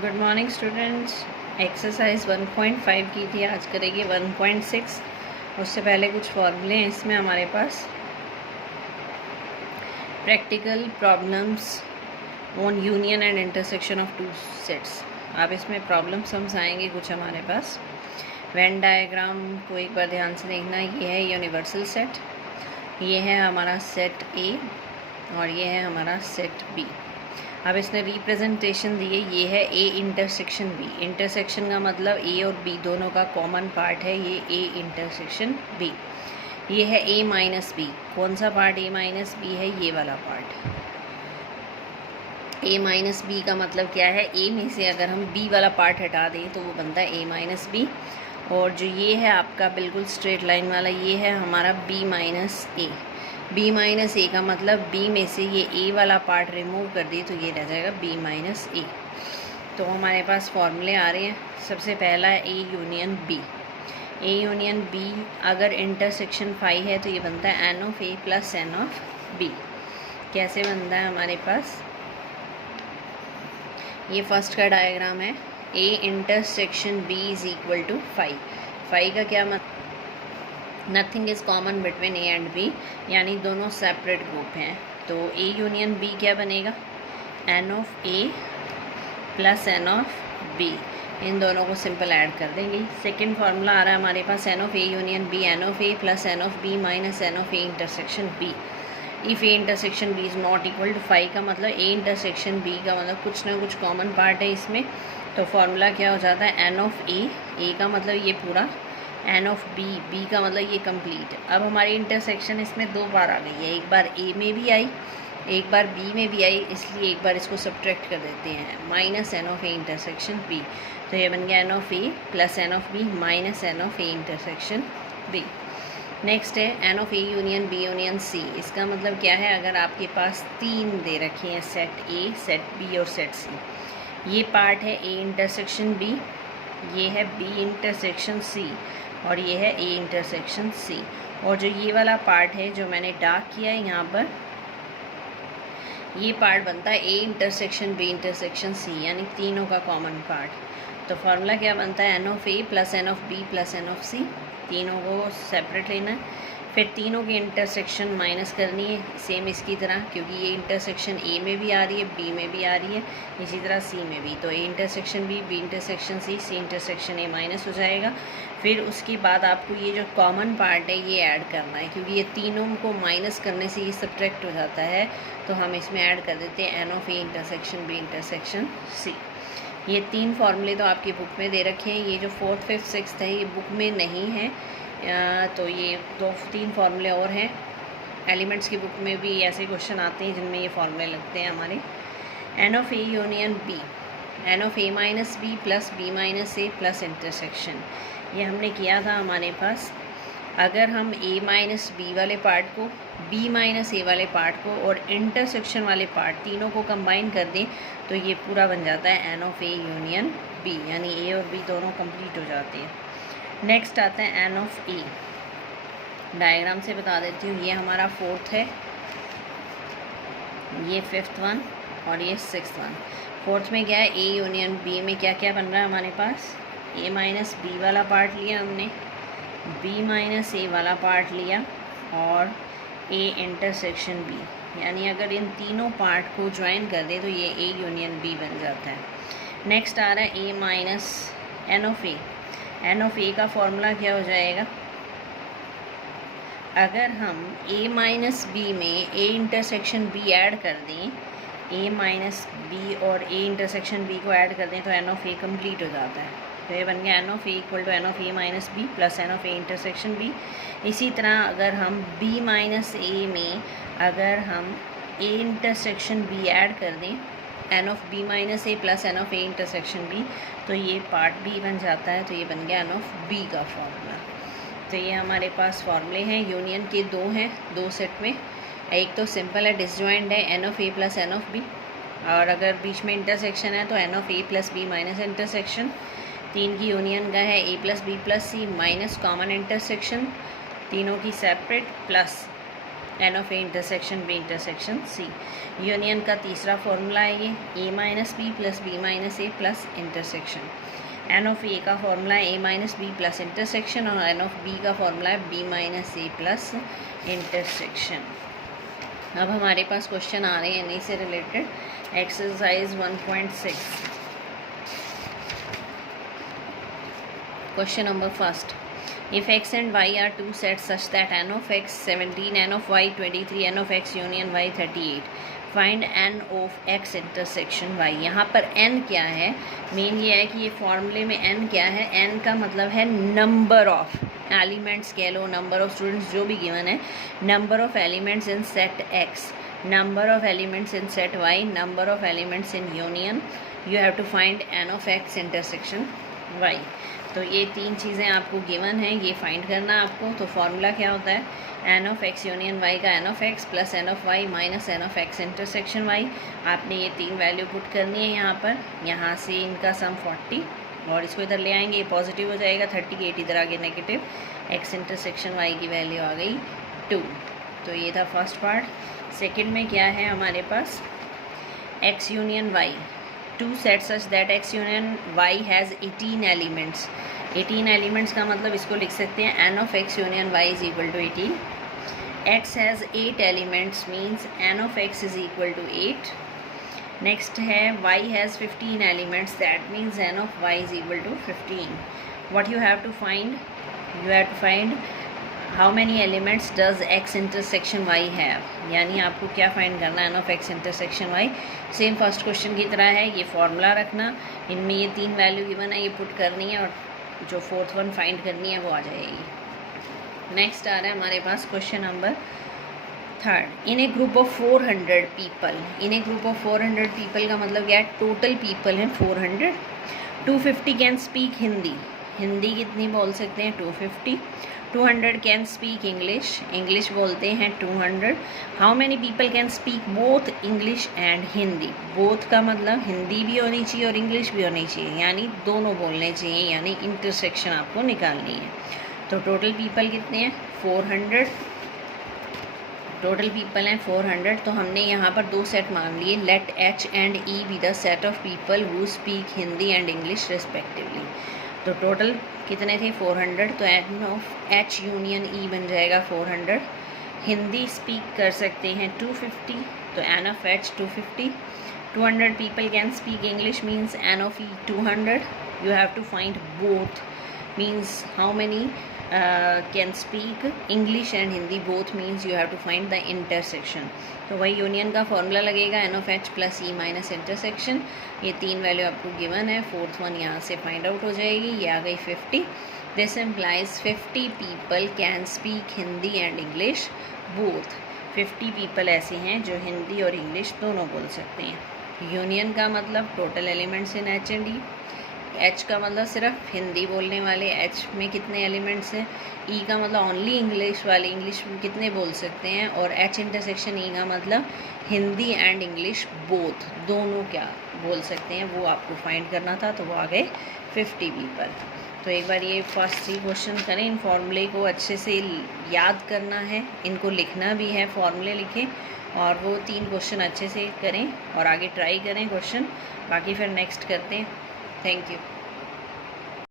Good morning students. Exercise 1.5 की थी, आज करेंगे 1.6। उससे पहले कुछ फॉर्मूले हैं इसमें हमारे पास। Practical problems on union and intersection of two sets. अब इसमें प्रॉब्लम समझाएंगे कुछ हमारे पास। वेन डायग्राम को एक बार ध्यान से देखना। ये है यूनिवर्सल सेट, ये है हमारा सेट ए और ये है हमारा सेट बी। अब इसने रिप्रेजेंटेशन दी है, ये है ए इंटरसेक्शन बी। इंटरसेक्शन का मतलब ए और बी दोनों का कॉमन पार्ट है, ये ए इंटरसेक्शन बी। ये है ए माइनस बी। कौन सा पार्ट ए माइनस बी है? ये वाला पार्ट। ए माइनस बी का मतलब क्या है? ए में से अगर हम बी वाला पार्ट हटा दें तो वो बनता है ए माइनस बी। और जो ये है आपका बिल्कुल स्ट्रेट लाइन वाला, ये है हमारा बी माइनस ए। बी माइनस ए का मतलब बी में से ये ए वाला पार्ट रिमूव कर दिए तो ये रह जाएगा बी माइनस ए। तो हमारे पास फॉर्मूले आ रहे हैं। सबसे पहला है A union B. A union B अगर इंटरसेक्शन फाई है तो ये बनता है N of A plus N of B. कैसे बनता है हमारे पास? ये फर्स्ट का डायग्राम है। A intersection B is equal to phi. Phi का क्या मतलब? Nothing is common between A and B, यानी दोनों सेपरेट ग्रुप हैं। तो ए यूनियन बी क्या बनेगा? N of A plus N of B. इन दोनों को सिंपल ऐड कर देंगे। सेकंड फार्मूला आ रहा है हमारे पास n of A union B, N of A plus N of B minus n of A intersection B. If A intersection B is not equal to phi का मतलब ए intersection B का मतलब कुछ ना कुछ कॉमन पार्ट है इसमें। तो फार्मूला क्या हो जाता है? एन ऑफ ए का मतलब ये पूरा, एन ऑफ बी, बी का मतलब ये कंप्लीट। अब हमारी इंटरसेक्शन इसमें दो बार आ गई है, एक बार ए में भी आई, एक बार बी में भी आई, इसलिए एक बार इसको सब्ट्रैक्ट कर देते हैं। Minus n of A intersection B. तो ये बन गया N of A plus N of B minus n of A intersection B. Next है N of A union B union C. इसका मतलब क्या है? अगर आपके पास तीन दे रखे हैं, सेट ए, सेट बी और सेट सी। ये पार्ट है ए इंटरसेक्शन बी, ये है बी इंटरसेक्शन सी और ये है ए इंटरसेक्शन सी। और जो ये वाला पार्ट है जो मैंने डार्क किया है यहाँ पर, ये पार्ट बनता है A intersection B intersection C, यानी तीनों का कॉमन पार्ट। तो फार्मूला क्या बनता है? N of A plus N of B plus N of C. तीनों को सेपरेट लेना है, फिर तीनों की इंटरसेक्शन माइनस करनी है सेम इसकी तरह, क्योंकि ये इंटरसेक्शन ए में भी आ रही है, बी में भी आ रही है, इसी तरह सी में भी। तो A intersection B, B intersection C, C intersection A minus हो जाएगा। फिर उसके बाद आपको ये जो कॉमन पार्ट है ये ऐड करना है, क्योंकि ये तीनों को माइनस करने से ये सब्ट्रैक्ट हो जाता है। तो हम इसमें ऐड कर देते हैं N of A intersection B intersection C. ये तीन फार्मूले तो आपकी बुक में दे रखे हैं। ये जो फोर्थ फिफ्थ सिक्स्थ है ये बुक में नहीं है, तो ये तीन फार्मूले और हैं। एलिमेंट्स की बुक में भी ऐसे क्वेश्चन आते हैं जिनमें ये फार्मूले लगते हैं हमारे। N of A union B, N of A minus B plus B minus A plus intersection. ये हमने किया था हमारे पास। अगर हम ए माइनस बी वाले पार्ट को, बी माइनस ए वाले पार्ट को और इंटरसेक्शन वाले पार्ट तीनों को कंबाइन कर दें तो ये पूरा बन जाता है N of A union B, यानी ए और बी दोनों कंप्लीट हो जाते हैं। नेक्स्ट आता है एन ऑफ ए। डायग्राम से बता देती हूँ। ये हमारा फोर्थ है, ये फिफ्थ वन और ये सिक्स्थ वन। फोर्थ में क्या है? ए यूनियन बी में क्या क्या बन रहा है हमारे पास? ए माइनस बी वाला पार्ट लिया हमने, बी माइनस ए वाला पार्ट लिया और ए इंटरसेक्शन बी, यानी अगर इन तीनों पार्ट को ज्वाइन कर दे तो ये ए यूनियन बी बन जाता है। नेक्स्ट आ रहा है A minus n of A. N of A का फॉर्मूला क्या हो जाएगा? अगर हम ए माइनस बी में ए इंटरसेक्शन बी ऐड कर दें, ए माइनस बी और ए इंटरसेक्शन बी को ऐड कर दें तो एन ऑफ ए कम्प्लीट हो जाता है। तो ये बन गया N of A equal to N of A minus B plus N of A intersection B. इसी तरह अगर हम बी माइनस ए में अगर हम ए इंटरसेक्शन बी ऐड कर दें, N of B minus A plus N of A intersection B, तो ये पार्ट बी बन जाता है। तो ये बन गया एन ऑफ बी का फॉर्मूला। तो ये हमारे पास फॉर्मूले हैं। यूनियन के दो हैं, दो सेट में। एक तो सिंपल है, डिसजॉइंट है, N of A plus N of B, और अगर बीच में इंटरसेक्शन है तो N of A plus B minus intersection. तीन की यूनियन का है A plus B plus C minus common intersection, तीनों की separate plus N of A intersection B intersection C. Union का तीसरा फॉर्मूला है ये A minus B plus B minus A plus intersection. N of A का formula है A minus B plus intersection और N of B का formula है B minus A plus intersection. अब हमारे पास क्वेश्चन आ रहे हैं इन्हीं से related. Exercise 1.6 question number first, if x and y are two sets such that n of x 17, n of y 23, n of x union y 38, find n of x intersection y। यहाँ पर n क्या है, main ये है कि ये फॉर्मूले में n क्या है, n का मतलब है नंबर ऑफ एलिमेंट्स, कह लो नंबर ऑफ स्टूडेंट्स जो भी गिवन है, number of elements in set x, number of elements in set y, number of elements in union. You have to find n of x intersection y। तो ये तीन चीज़ें आपको given है, ये फाइंड करना आपको। तो फॉर्मूला क्या होता है, N of X union Y का n of X plus N of Y minus n of X intersection Y. आपने ये तीन वैल्यू पुट करनी है यहाँ पर, यहाँ से इनका सम 40 और इसको इधर ले आएंगे, ये पॉजिटिव हो जाएगा 38, इधर आगे नेगेटिव, एक्स इंटरसेक्शन वाई की वैल्यू आ गई 2। तो ये था फर्स्ट पार्ट। सेकेंड में क्या है हमारे पास, X union Y, two set such that X union Y has 18 elements. 18 elements का मतलब इसको लिख सकते हैं N of X union Y is equal to 18। X has 8 elements means N of X is equal to 8। Next है Y has 15 elements, that means N of Y is equal to 15। What you have to find, you have to find how many elements does X intersection Y have, यानी आपको क्या find करना है, N of X intersection Y. Same first question की तरह है, ये formula रखना, इनमें ये तीन वैल्यू गिवन है, ये पुट करनी है और जो फोर्थ वन फाइंड करनी है वो आ जाएगी। नेक्स्ट आ रहा है हमारे पास question number third, in a group of 400 people. In a group of 400 people का मतलब क्या है, टोटल पीपल हैं 400। 250 कैन स्पीक हिंदी, हिंदी कितनी बोल सकते हैं 250। 200 कैन स्पीक इंग्लिश, इंग्लिश बोलते हैं 200। How many people can speak both English and Hindi, both का मतलब हिंदी भी होनी चाहिए और इंग्लिश भी होनी चाहिए, यानी दोनों बोलने चाहिए, यानी इंटरसेक्शन आपको निकालनी है। तो टोटल पीपल कितने हैं 400, टोटल पीपल हैं 400। तो हमने यहाँ पर दो सेट मान लिए, let H and E be the set of people who speak Hindi and English respectively. तो टोटल कितने थे 400, तो N of H union E बन जाएगा 400। हिंदी स्पीक कर सकते हैं 250, तो N of H 250। 200 people can speak English means N of E 200। You have to find both means how many can speak English and Hindi, both means you have to find the intersection. तो वही union का formula लगेगा N of H plus E minus intersection. ये तीन value आपको given है, fourth one यहाँ से फाइंड आउट हो जाएगी, ये आ गई 50। This implies 50 people can speak Hindi and English both. 50 people ऐसे हैं जो हिंदी और इंग्लिश दोनों बोल सकते हैं। यूनियन का मतलब total elements in H and E, H का मतलब सिर्फ हिंदी बोलने वाले, एच में कितने एलिमेंट्स हैं, ई का मतलब ओनली इंग्लिश वाले, इंग्लिश में कितने बोल सकते हैं, और एच इंटरसेक्शन ई का मतलब हिंदी एंड इंग्लिश बोथ, दोनों क्या बोल सकते हैं, वो आपको फाइंड करना था। तो वो आ गए 50 पीपल। तो एक बार ये फर्स्ट 3 क्वेश्चन करें, इन फॉर्मूले को अच्छे से याद करना है, इनको लिखना भी है, फॉर्मूले लिखें और वो 3 क्वेश्चन अच्छे से करें और आगे ट्राई करें क्वेश्चन, बाकी फिर नेक्स्ट करते हैं। Thank you.